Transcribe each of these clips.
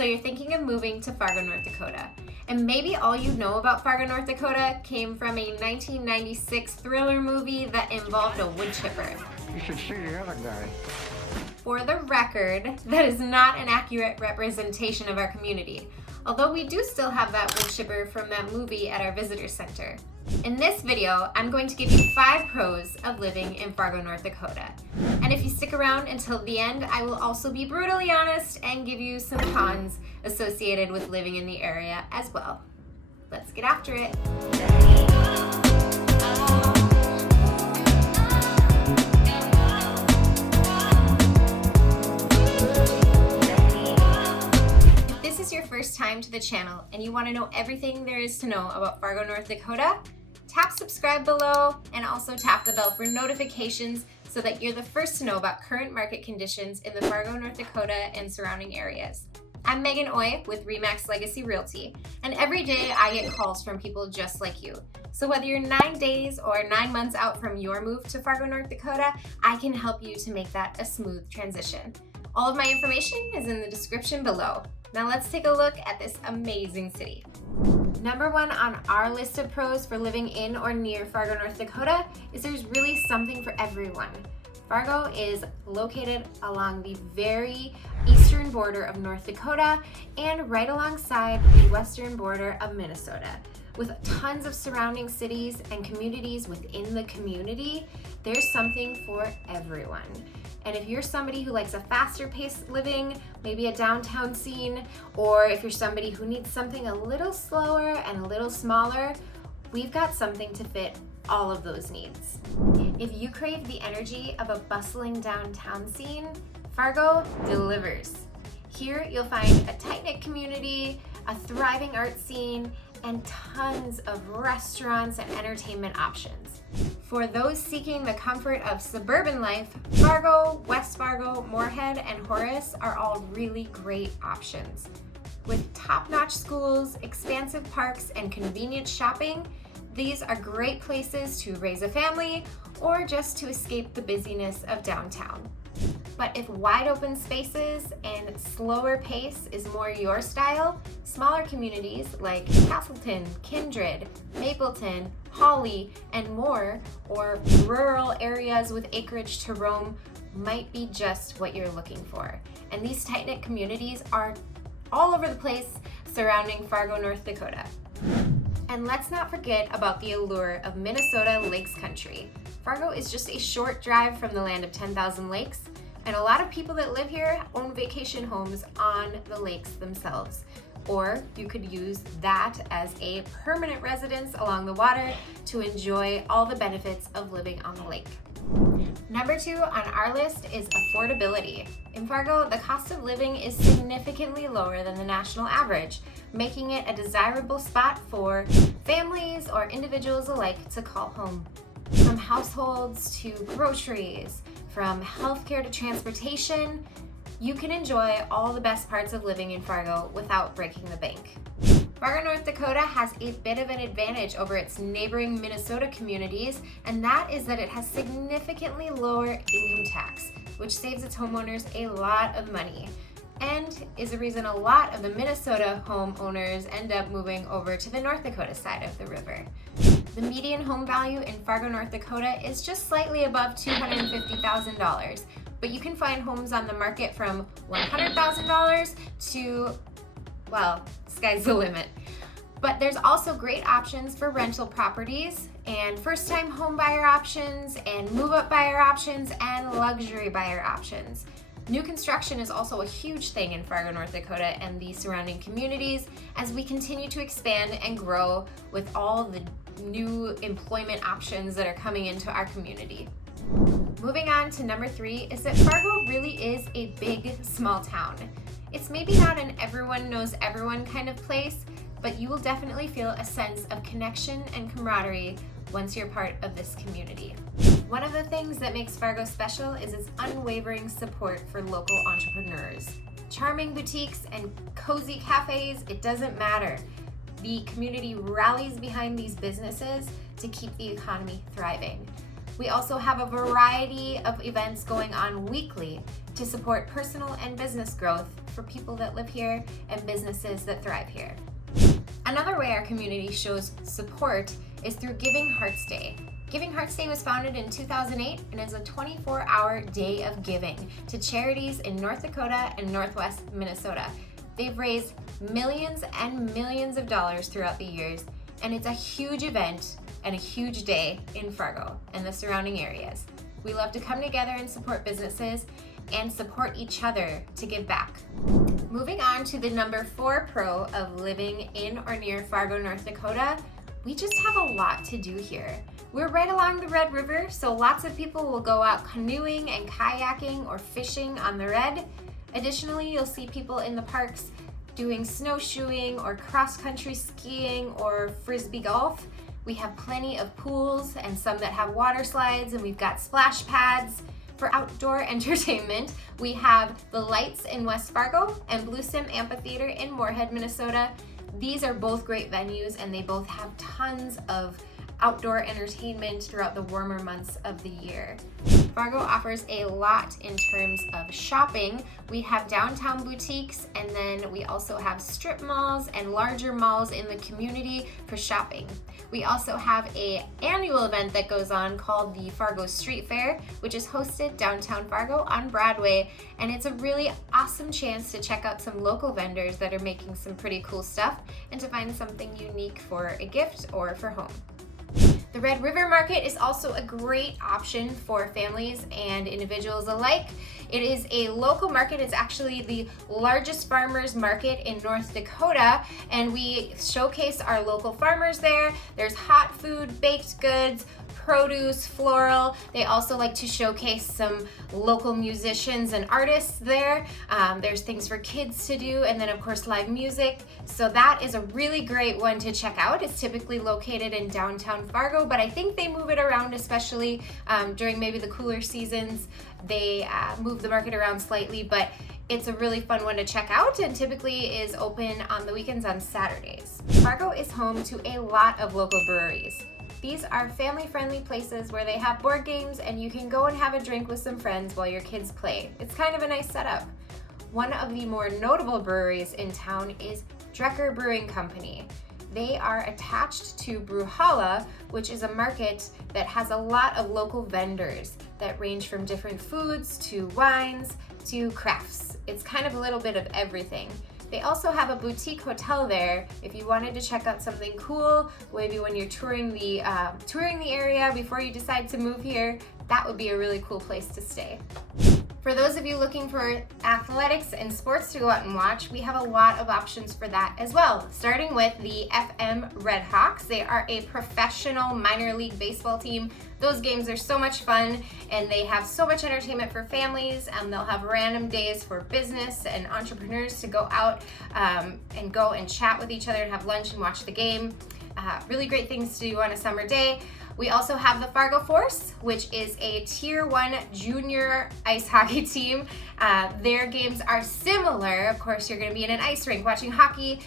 So you're thinking of moving to Fargo, North Dakota. And maybe all you know about Fargo, North Dakota came from a 1996 thriller movie that involved a woodchipper. You should see the other guy. For the record, that is not an accurate representation of our community, although we do still have that woodchipper from that movie at our visitor center. In this video, I'm going to give you 5 pros of living in Fargo, North Dakota. And if you stick around until the end, I will also be brutally honest and give you some cons associated with living in the area as well. Let's get after it. If this is your first time to the channel and you want to know everything there is to know about Fargo, North Dakota, tap subscribe below and also tap the bell for notifications so that you're the first to know about current market conditions in the Fargo, North Dakota and surrounding areas. I'm Megan Oy with RE/MAX Legacy Realty, and every day I get calls from people just like you. So whether you're 9 days or 9 months out from your move to Fargo, North Dakota, I can help you to make that a smooth transition. All of my information is in the description below. Now let's take a look at this amazing city. Number 1 on our list of pros for living in or near Fargo, North Dakota is there's really something for everyone. Fargo is located along the very eastern border of North Dakota and right alongside the western border of Minnesota. With tons of surrounding cities and communities within the community, there's something for everyone. And if you're somebody who likes a faster paced living, maybe a downtown scene, or if you're somebody who needs something a little slower and a little smaller, we've got something to fit all of those needs. If you crave the energy of a bustling downtown scene, Fargo delivers. Here you'll find a tight-knit community, a thriving art scene, and tons of restaurants and entertainment options. For those seeking the comfort of suburban life, Fargo, West Fargo, Moorhead, and Horace are all really great options. With top-notch schools, expansive parks, and convenient shopping, these are great places to raise a family or just to escape the busyness of downtown. But if wide open spaces and slower pace is more your style, smaller communities like Castleton, Kindred, Mapleton, Holly, and more, or rural areas with acreage to roam might be just what you're looking for. And these tight-knit communities are all over the place surrounding Fargo, North Dakota. And let's not forget about the allure of Minnesota Lakes Country. Fargo is just a short drive from the land of 10,000 lakes, and a lot of people that live here own vacation homes on the lakes themselves. Or you could use that as a permanent residence along the water to enjoy all the benefits of living on the lake. Number 2 on our list is affordability. In Fargo, the cost of living is significantly lower than the national average, making it a desirable spot for families or individuals alike to call home. From households to groceries, from healthcare to transportation, you can enjoy all the best parts of living in Fargo without breaking the bank. Fargo, North Dakota has a bit of an advantage over its neighboring Minnesota communities, and that is that it has significantly lower income tax, which saves its homeowners a lot of money, and is a reason a lot of the Minnesota homeowners end up moving over to the North Dakota side of the river. The median home value in Fargo, North Dakota is just slightly above $250,000, but you can find homes on the market from $100,000 to, well, sky's the limit. But there's also great options for rental properties and first-time home buyer options and move-up buyer options and luxury buyer options. New construction is also a huge thing in Fargo, North Dakota and the surrounding communities as we continue to expand and grow with all the new employment options that are coming into our community. Moving on to number 3 is that Fargo really is a big, small town. It's maybe not an everyone knows everyone kind of place, but you will definitely feel a sense of connection and camaraderie once you're part of this community. One of the things that makes Fargo special is its unwavering support for local entrepreneurs. Charming boutiques and cozy cafes, it doesn't matter. The community rallies behind these businesses to keep the economy thriving. We also have a variety of events going on weekly to support personal and business growth for people that live here and businesses that thrive here. Another way our community shows support is through Giving Hearts Day. Giving Hearts Day was founded in 2008 and is a 24-hour day of giving to charities in North Dakota and Northwest Minnesota. They've raised millions and millions of dollars throughout the years, and it's a huge event and a huge day in Fargo and the surrounding areas. We love to come together and support businesses and support each other to give back. Moving on to the number 4 pro of living in or near Fargo, North Dakota, we just have a lot to do here. We're right along the Red River, so lots of people will go out canoeing and kayaking or fishing on the Red. Additionally, you'll see people in the parks doing snowshoeing or cross-country skiing or frisbee golf. We have plenty of pools and some that have water slides, and we've got splash pads. For outdoor entertainment, we have the Lights in West Fargo and Blue Sim Amphitheater in Moorhead, Minnesota. These are both great venues, and they both have tons of outdoor entertainment throughout the warmer months of the year. Fargo offers a lot in terms of shopping. We have downtown boutiques, and then we also have strip malls and larger malls in the community for shopping. We also have an annual event that goes on called the Fargo Street Fair, which is hosted downtown Fargo on Broadway, and it's a really awesome chance to check out some local vendors that are making some pretty cool stuff and to find something unique for a gift or for home. The Red River Market is also a great option for families and individuals alike. It is a local market. It's actually the largest farmers market in North Dakota, and we showcase our local farmers there. There's hot food, baked goods, produce, floral. They also like to showcase some local musicians and artists there. There's things for kids to do, and then of course live music. So that is a really great one to check out. It's typically located in downtown Fargo, but I think they move it around, especially during maybe the cooler seasons. They move the market around slightly, but it's a really fun one to check out, and typically is open on the weekends on Saturdays. Fargo is home to a lot of local breweries. These are family-friendly places where they have board games and you can go and have a drink with some friends while your kids play. It's kind of a nice setup. One of the more notable breweries in town is Drecker Brewing Company. They are attached to Brewhalla, which is a market that has a lot of local vendors that range from different foods to wines to crafts. It's kind of a little bit of everything. They also have a boutique hotel there if you wanted to check out something cool, maybe when you're touring the area before you decide to move here. That would be a really cool place to stay. For those of you looking for athletics and sports to go out and watch, we have a lot of options for that as well. Starting with the FM Redhawks. They are a professional minor league baseball team. Those games are so much fun, and they have so much entertainment for families, and they'll have random days for business and entrepreneurs to go out and go and chat with each other and have lunch and watch the game. Really great things to do on a summer day. We also have the Fargo Force, which is a Tier 1 junior ice hockey team. Their games are similar. Of course, you're going to be in an ice rink watching hockey,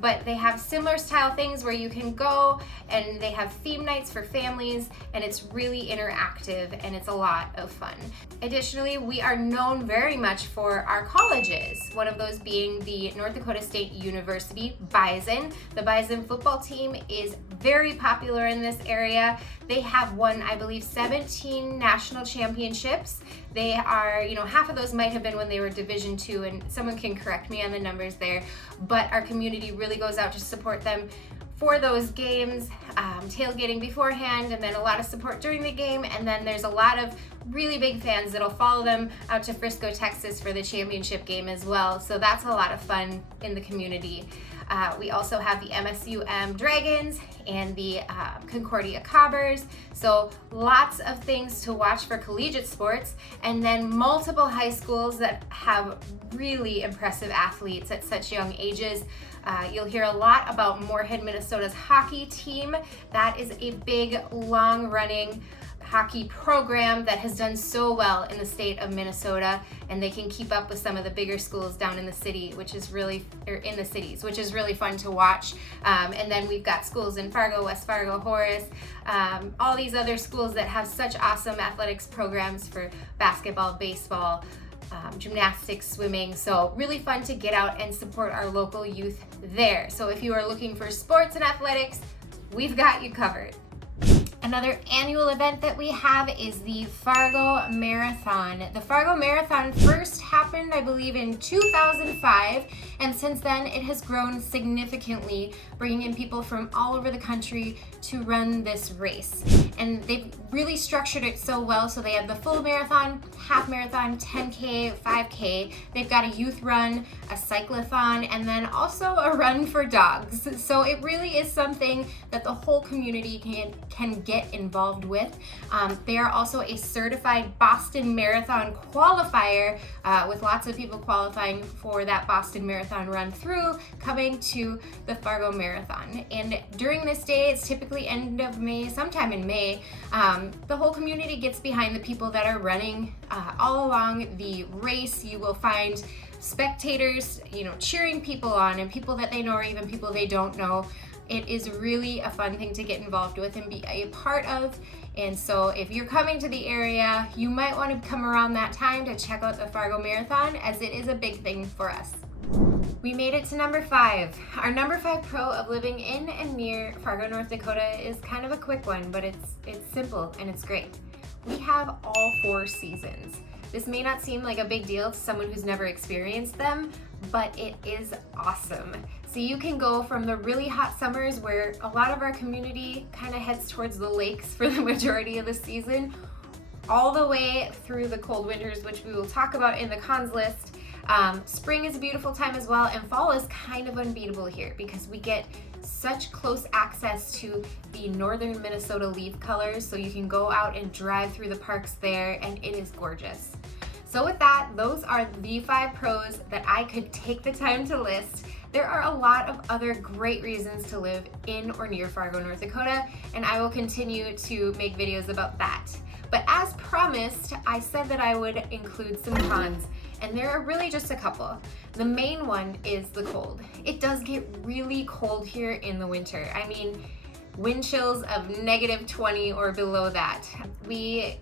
but they have similar style things where you can go, and they have theme nights for families, and it's really interactive, and it's a lot of fun. Additionally, we are known very much for our colleges, one of those being the North Dakota State University Bison. The Bison football team is very popular in this area. They have won, I believe, 17 national championships. They are, half of those might have been when they were Division II, and someone can correct me on the numbers there, but our community really goes out to support them for those games, tailgating beforehand, and then a lot of support during the game, and then there's a lot of really big fans that'll follow them out to Frisco, Texas for the championship game as well, so that's a lot of fun in the community. We also have the MSUM Dragons and the Concordia Cobbers, so lots of things to watch for collegiate sports, and then multiple high schools that have really impressive athletes at such young ages. You'll hear a lot about Moorhead, Minnesota's hockey team. That is a big, long-running hockey program that has done so well in the state of Minnesota, and they can keep up with some of the bigger schools down in the city, which is really, or in the cities, which is really fun to watch. And then we've got schools in Fargo, West Fargo, Horace, all these other schools that have such awesome athletics programs for basketball, baseball, gymnastics, swimming. So really fun to get out and support our local youth there. So if you are looking for sports and athletics, we've got you covered. Another annual event that we have is the Fargo Marathon. The Fargo Marathon first happened, I believe, in 2005, and since then it has grown significantly, bringing in people from all over the country to run this race. And they've really structured it so well, so they have the full marathon, half marathon, 10K, 5K. They've got a youth run, a cyclathon, and then also a run for dogs. So it really is something that the whole community can get involved with. They are also a certified Boston Marathon qualifier, with lots of people qualifying for that Boston Marathon run through, coming to the Fargo Marathon. And during this day, it's typically end of May, sometime in May, the whole community gets behind the people that are running all along the race. You will find spectators, cheering people on, and people that they know or even people they don't know. It is really a fun thing to get involved with and be a part of. And so if you're coming to the area, you might want to come around that time to check out the Fargo Marathon, as it is a big thing for us. We made it to number 5. Our number 5 pro of living in and near Fargo, North Dakota is kind of a quick one, but it's simple and it's great. We have all 4 seasons. This may not seem like a big deal to someone who's never experienced them, but it is awesome. So you can go from the really hot summers where a lot of our community kind of heads towards the lakes for the majority of the season, all the way through the cold winters, which we will talk about in the cons list. Spring is a beautiful time as well, and fall is kind of unbeatable here because we get such close access to the northern Minnesota leaf colors, so you can go out and drive through the parks there, and it is gorgeous. So with that, those are the 5 pros that I could take the time to list. There are a lot of other great reasons to live in or near Fargo, North Dakota, and I will continue to make videos about that. But as promised, I said that I would include some cons, and there are really just a couple. The main one is the cold. It does get really cold here in the winter. I mean, wind chills of -20 or below that. The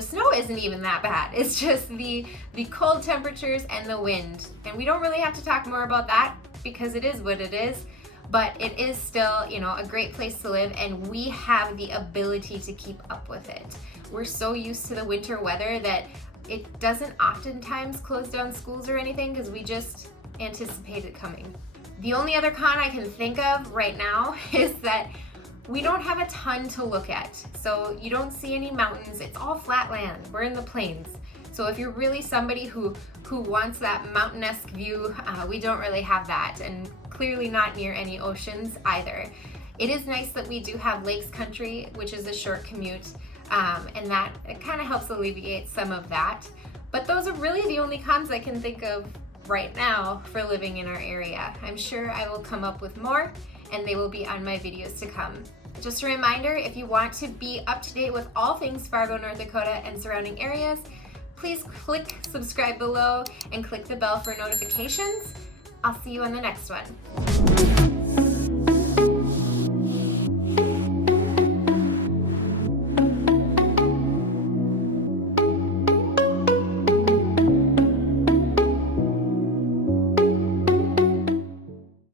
snow isn't even that bad. It's just the cold temperatures and the wind. And we don't really have to talk more about that because it is what it is, but it is still, a great place to live, and we have the ability to keep up with it. We're so used to the winter weather that it doesn't oftentimes close down schools or anything because we just anticipate it coming. The only other con I can think of right now is that we don't have a ton to look at. So you don't see any mountains. It's all flat land. We're in the plains. So if you're really somebody who wants that mountain-esque view, we don't really have that, and clearly not near any oceans either. It is nice that we do have lakes country, which is a short commute, and that it kind of helps alleviate some of that. But those are really the only cons I can think of right now for living in our area. I'm sure I will come up with more, and they will be on my videos to come. Just a reminder, if you want to be up to date with all things Fargo, North Dakota and surrounding areas, please click subscribe below and click the bell for notifications. I'll see you on the next one.